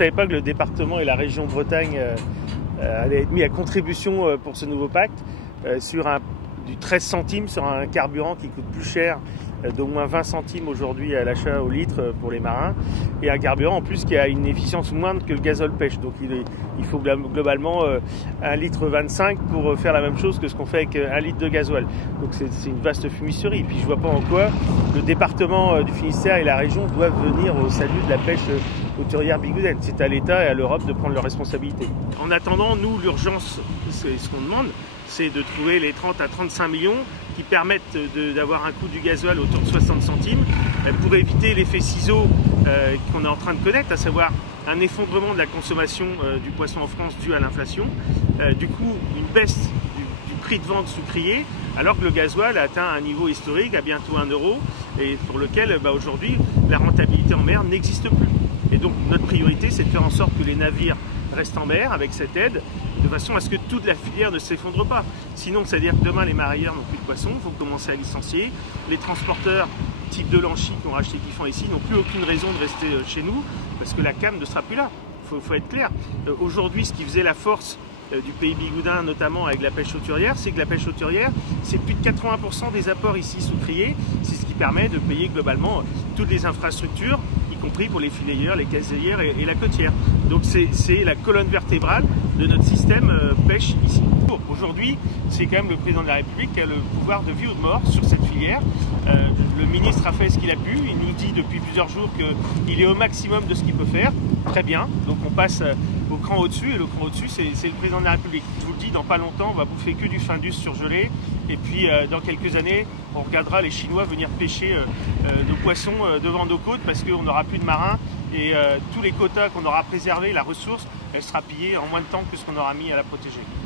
savait pas que le département et la région Bretagne allaient être mis à contribution pour ce nouveau pacte sur du 13 centimes sur un carburant qui coûte plus cher d'au moins 20 centimes aujourd'hui à l'achat au litre pour les marins, et un carburant en plus qui a une efficience moindre que le gazole pêche. Donc il faut globalement 1,25 litre pour faire la même chose que ce qu'on fait avec 1 litre de gasoil. Donc c'est une vaste fumisterie. Et puis je vois pas en quoi le département du Finistère et la région doivent venir au salut de la pêche hauturière bigoudaine. C'est à l'État et à l'Europe de prendre leurs responsabilités. En attendant, nous, l'urgence, c'est ce qu'on demande, c'est de trouver les 30 à 35 millions qui permettent d'avoir un coût du gasoil autour de 60 centimes pour éviter l'effet ciseau qu'on est en train de connaître, à savoir un effondrement de la consommation du poisson en France dû à l'inflation, du coup une baisse du prix de vente sucrier, alors que le gasoil a atteint un niveau historique à bientôt 1 euro et pour lequel aujourd'hui la rentabilité en mer n'existe plus. Et donc notre priorité, c'est de faire en sorte que les navires restent en mer avec cette aide, de façon à ce que toute la filière ne s'effondre pas. Sinon, c'est-à-dire que demain, les marailleurs n'ont plus de poissons, il faut commencer à licencier. Les transporteurs, type de Lanchy, qui ont racheté Kiffan ici, n'ont plus aucune raison de rester chez nous, parce que la CAM ne sera plus là. Il faut être clair. Aujourd'hui, ce qui faisait la force du pays bigoudin, notamment avec la pêche hauturière, c'est que la pêche hauturière, c'est plus de 80% des apports ici sucriers. C'est ce qui permet de payer globalement toutes les infrastructures, y compris pour les fileyeurs, les caselières et la côtière. Donc c'est la colonne vertébrale de notre système pêche ici. Aujourd'hui, c'est quand même le président de la République qui a le pouvoir de vie ou de mort sur cette filière. Le ministre a fait ce qu'il a pu. Il nous dit depuis plusieurs jours qu'il est au maximum de ce qu'il peut faire. Très bien. Donc on passe au cran au-dessus. Et le cran au-dessus, c'est le président de la République. Je vous le dis, dans pas longtemps, on va bouffer que du Findus surgelé. Et puis dans quelques années, on regardera les Chinois venir pêcher nos poissons devant nos côtes parce qu'on n'aura plus de marins. Et tous les quotas qu'on aura préservés, la ressource, elle sera pillée en moins de temps que ce qu'on aura mis à la protéger.